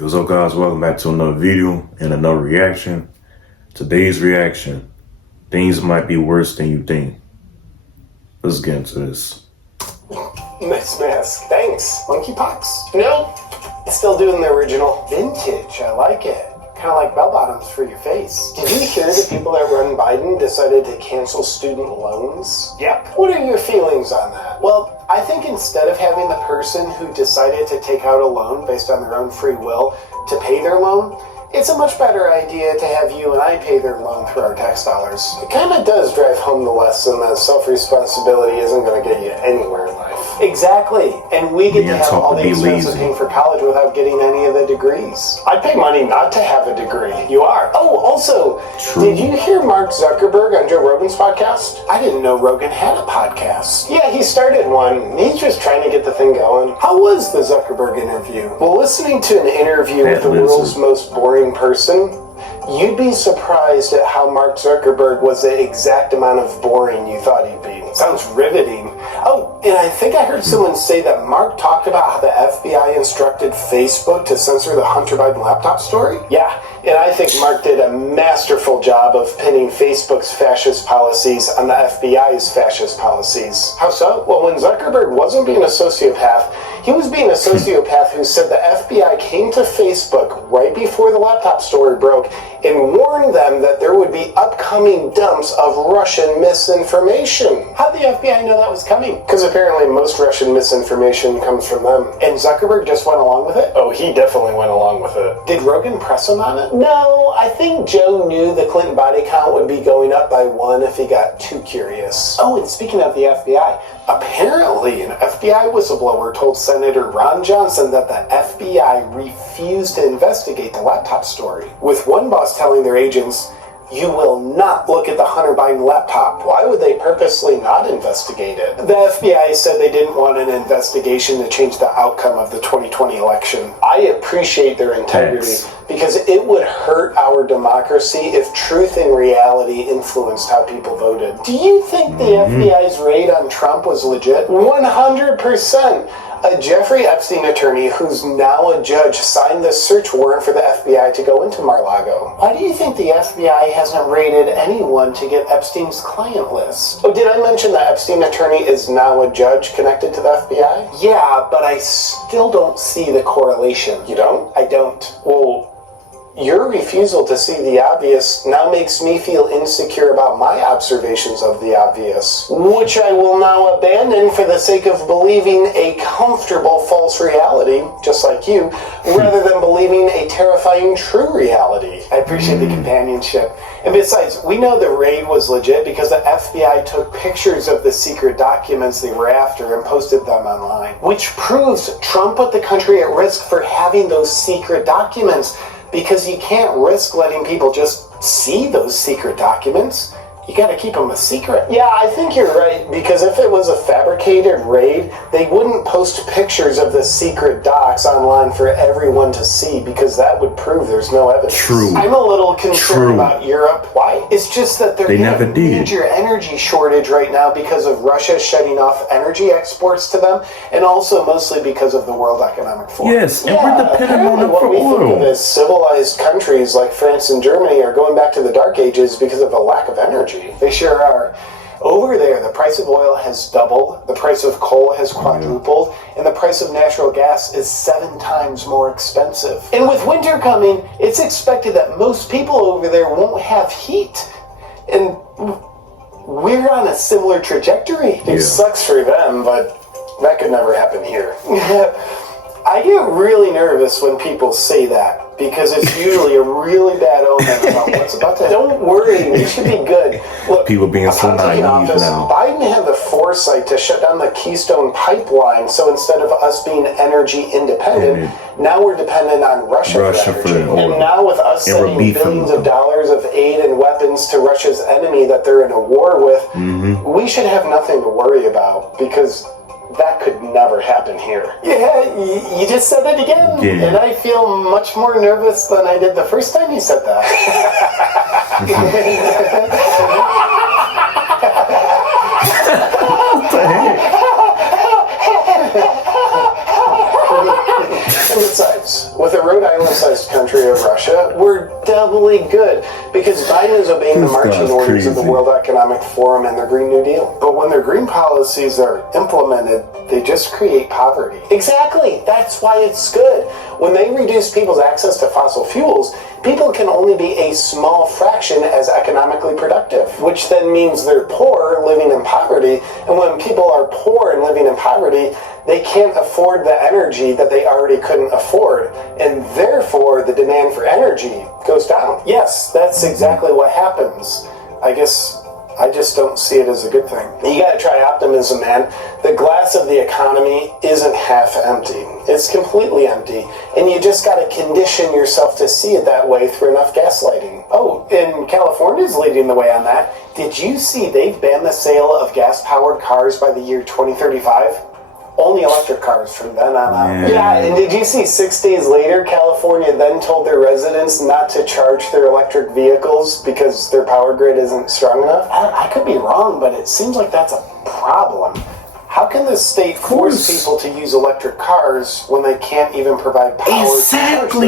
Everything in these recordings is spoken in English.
What's up, guys? Welcome back to another video and another reaction. Today's reaction: things might be worse than you think. Let's get into this. Nice mask. Thanks. Monkeypox? No, still doing the original. Vintage. I like it. Kind of like bell bottoms for your face. Did you hear the people that run Biden decided to cancel student loans? Yep. What are your feelings on that? Well, I think instead of having the person who decided to take out a loan based on their own free will to pay their loan, it's a much better idea to have you and I pay their loan through our tax dollars. It kind of does drive home the lesson that self-responsibility isn't going to get you anywhere in life. Exactly. And we get to have all the expense of paying for college without getting any of the degrees. I'd pay money not to have a degree. You are. Oh, also, Did you hear Mark Zuckerberg on Joe Rogan's podcast? I didn't know Rogan had a podcast. Yeah, he started one. He's just trying to get the thing going. How was the Zuckerberg interview? Well, listening to an interview with the world's most boring person, you'd be surprised at how Mark Zuckerberg was the exact amount of boring you thought he'd be. Sounds riveting. Oh, and I think I heard someone say that Mark talked about how the FBI instructed Facebook to censor the Hunter Biden laptop story. Yeah, and I think Mark did a masterful job of pinning Facebook's fascist policies on the FBI's fascist policies. How so? Well, when Zuckerberg wasn't being a sociopath, he was being a sociopath who said the FBI came to Facebook right before the laptop story broke and warned them that there would be upcoming dumps of Russian misinformation. How'd the FBI know that was coming? Because apparently most Russian misinformation comes from them. And Zuckerberg just went along with it? Oh, he definitely went along with it. Did Rogan press him on it? No, I think Joe knew the Clinton body count would be going up by 1 if he got too curious. Oh, and speaking of the FBI, apparently an FBI whistleblower told Senator Ron Johnson that the FBI refused to investigate the laptop story, with one boss telling their agents, "You will not look at the Hunter Biden laptop." Why would they purposely not investigate it? The FBI said they didn't want an investigation to change the outcome of the 2020 election. I appreciate their integrity because it would hurt our democracy if truth and reality influenced how people voted. Do you think the FBI's raid on Trump was legit? 100%. A Jeffrey Epstein attorney, who's now a judge, signed the search warrant for the FBI to go into Mar-a-Lago. Why do you think the FBI hasn't raided anyone to get Epstein's client list? Oh, did I mention the Epstein attorney is now a judge connected to the FBI? Yeah, but I still don't see the correlation. You don't? I don't. Well, your refusal to see the obvious now makes me feel insecure about my observations of the obvious, which I will now abandon for the sake of believing a comfortable false reality, just like you, rather than believing a terrifying true reality. I appreciate the companionship. And besides, we know the raid was legit because the FBI took pictures of the secret documents they were after and posted them online, which proves Trump put the country at risk for having those secret documents. Because you can't risk letting people just see those secret documents. You gotta keep them a secret. Yeah, I think you're right, because if it was a fabricated raid, they wouldn't post pictures of the secret docs online for everyone to see, because that would prove there's no evidence. True. I'm a little concerned about Europe. Why? It's just that they're in a major energy shortage right now because of Russia shutting off energy exports to them, and also mostly because of the World Economic Forum. Yes, and we're dependent on them for what we think oil. of as civilized countries like France and Germany are going back to the dark ages because of a lack of energy. They sure are. Over there, the price of oil has doubled, the price of coal has quadrupled, and the price of natural gas is 7 times more expensive. And with winter coming, it's expected that most people over there won't have heat. And we're on a similar trajectory. It sucks for them, but that could never happen here. I get really nervous when people say that, because it's usually a really bad omen about what's about to happen. Don't worry, we should be good. Look, people being so naive now. Biden had the foresight to shut down the Keystone pipeline, so instead of us being energy independent, now we're dependent on Russia for energy. And now with us sending billions of dollars of aid and weapons to Russia's enemy that they're in a war with, we should have nothing to worry about, because that could never happen here. Yeah, you just said it again. Yeah. And I feel much more nervous than I did the first time you said that. What the heck? And besides, With a Rhode Island-sized country of Russia, we're doubly good because Biden is obeying the marching orders of the World Economic Forum and their Green New Deal. But when their green policies are implemented, they just create poverty. Exactly. That's why it's good. When they reduce people's access to fossil fuels, people can only be a small fraction as economically productive, which then means they're poor, living in poverty. And when people are poor and living in poverty, they can't afford the energy that they already couldn't afford. And therefore, the demand for energy goes down. Yes, that's exactly what happens. I just don't see it as a good thing. You gotta try optimism, man. The glass of the economy isn't half empty. It's completely empty. And you just gotta condition yourself to see it that way through enough gaslighting. Oh, and California's leading the way on that. Did you see they've banned the sale of gas-powered cars by the year 2035? Only electric cars from then on out. Yeah, and did you see 6 days later, California then told their residents not to charge their electric vehicles because their power grid isn't strong enough? I could be wrong, but it seems like that's a problem. How can the state force people to use electric cars when they can't even provide power to charge them?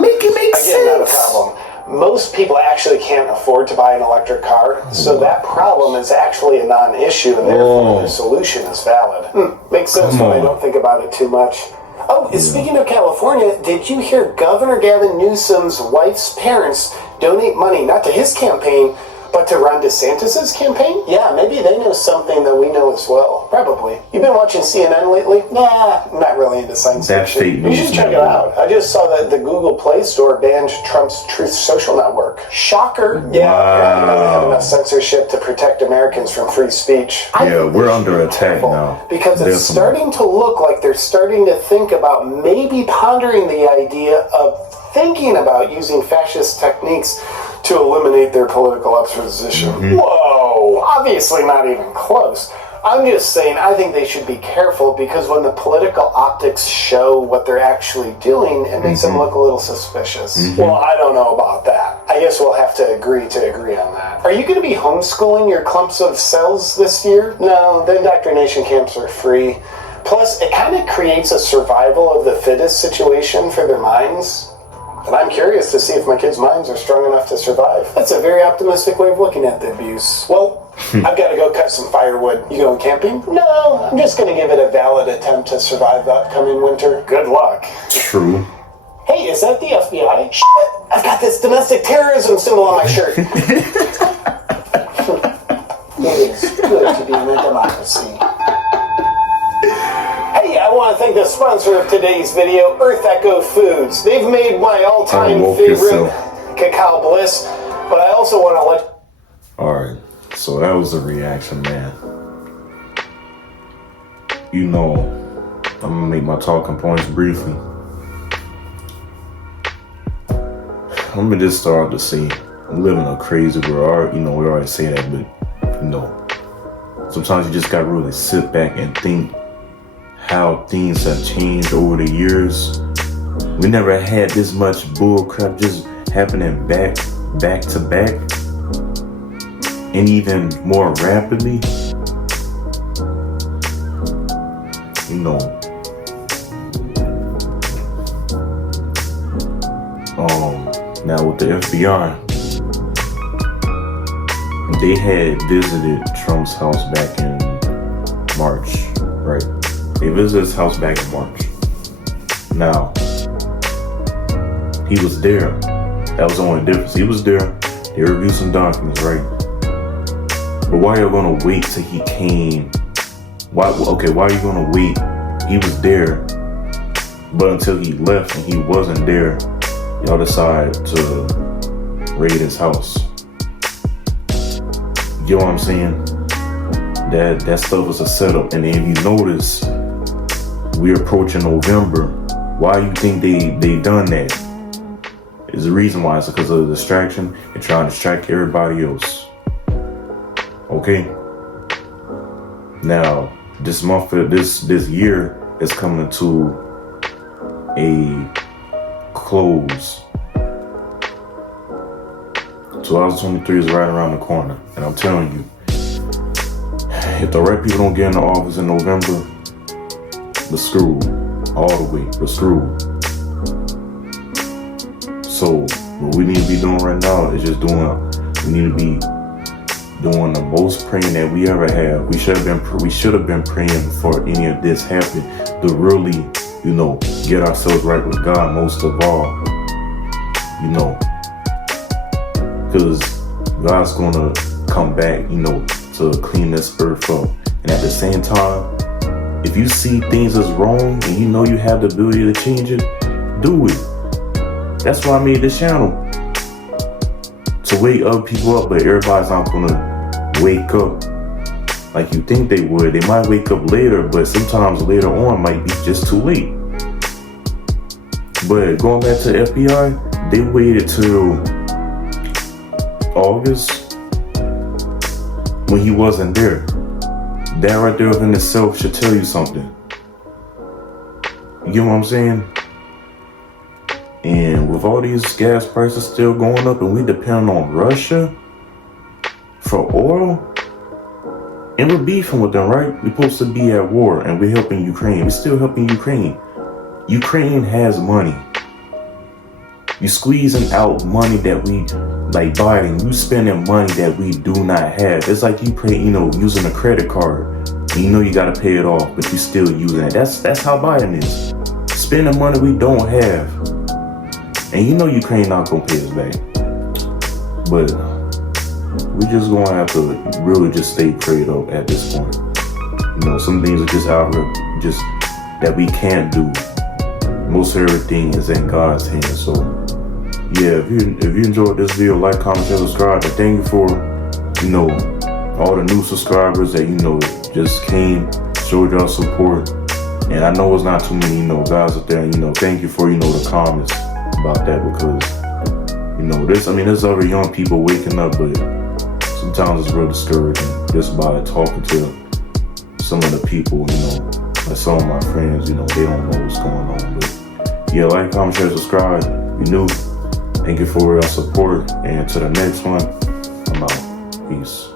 Make it make sense. Again, not a problem. Most people actually can't afford to buy an electric car, so that problem is actually a non-issue, and therefore the solution is valid. Makes sense when I don't think about it too much. Oh, speaking of California, did you hear Governor Gavin Newsom's wife's parents donate money, not to his campaign, but to Ron DeSantis' campaign? Yeah, maybe they know something that we know as well. Probably. You been watching CNN lately? Nah, I'm not really into science fiction. You should check it out. I just saw that the Google Play Store banned Trump's Truth Social network. Shocker. Yeah, apparently doesn't have enough censorship to protect Americans from free speech. Yeah, we're under attack now. Because it's starting to look like they're starting to think about maybe pondering the idea of thinking about using fascist techniques to eliminate their political opposition. Whoa, obviously not even close. I'm just saying I think they should be careful because when the political optics show what they're actually doing, it makes them look a little suspicious. Well, I don't know about that. I guess we'll have to agree on that. Are you going to be homeschooling your clumps of cells this year? No, the indoctrination camps are free. Plus, it kind of creates a survival of the fittest situation for their minds. And I'm curious to see if my kids' minds are strong enough to survive. That's a very optimistic way of looking at the abuse. Well, I've got to go cut some firewood. You going camping? No, I'm just going to give it a valid attempt to survive the upcoming winter. Good luck. True. Hey, is that the FBI? Shit, I've got this domestic terrorism symbol on my shirt. It is good to be in a democracy. I want to thank the sponsor of today's video, Earth Echo Foods. They've made my all-time favorite cacao bliss, but I also want to let... Alright, so that was a reaction, man. You know, I'm gonna make my talking points briefly. I'm gonna just start to say, I'm living a crazy world. We already say that, but, sometimes you just gotta really sit back and think how things have changed over the years. We never had this much bullcrap just happening back to back, and even more rapidly. Now with the FBI, they had visited Trump's house back in March, right? They visited his house back in March. Now, he was there. That was the only difference. He was there. They reviewed some documents, right? But why are you gonna wait till he came? Why are you gonna wait? He was there, but until he left and he wasn't there, y'all decide to raid his house. You know what I'm saying? That stuff was a setup. And if you notice, we're approaching November. Why you think they done that? Is the reason why. It's because of the distraction and trying to distract everybody else. Okay? Now, this month, this year is coming to a close. 2023 is right around the corner, and I'm telling you, if the right people don't get in the office in November, we're screwed. All the way, we're screwed. So what we need to be doing right now is just we need to be doing the most praying that we ever have. We should have been praying before any of this happened to really, get ourselves right with God most of all. Because God's gonna come back, to clean this earth up. And at the same time, if you see things as wrong and you have the ability to change it, do it. That's why I made this channel. To wake other people up, but everybody's not gonna wake up like you think they would. They might wake up later, but sometimes later on might be just too late. But going back to the FBI, they waited till August when he wasn't there. That right there in itself should tell you something. You get what I'm saying? And with all these gas prices still going up and we depend on Russia for oil, and we're beefing with them, right? We're supposed to be at war and we're helping Ukraine. We're still helping Ukraine. Ukraine has money. You squeezing out money that we, like Biden, you spending money that we do not have. It's like you pay, using a credit card. And you gotta pay it off, but you still using it. That's how Biden is. Spending money we don't have. And Ukraine not gonna pay us back. But we just gonna have to really just stay prayed up at this point. Some things are just out here, just that we can't do. Most everything is in God's hands. So yeah, if you enjoyed this video, like, comment, share, subscribe. And thank you for, all the new subscribers that, just came, showed y'all support. And I know it's not too many, guys out there. Thank you for, the comments about that, because, there's other young people waking up, but sometimes it's real discouraging just by talking to some of the people, like some of my friends, they don't know what's going on. But yeah, like, comment, share, subscribe. If you're new, thank you for your support. And to the next one, I'm out. Peace.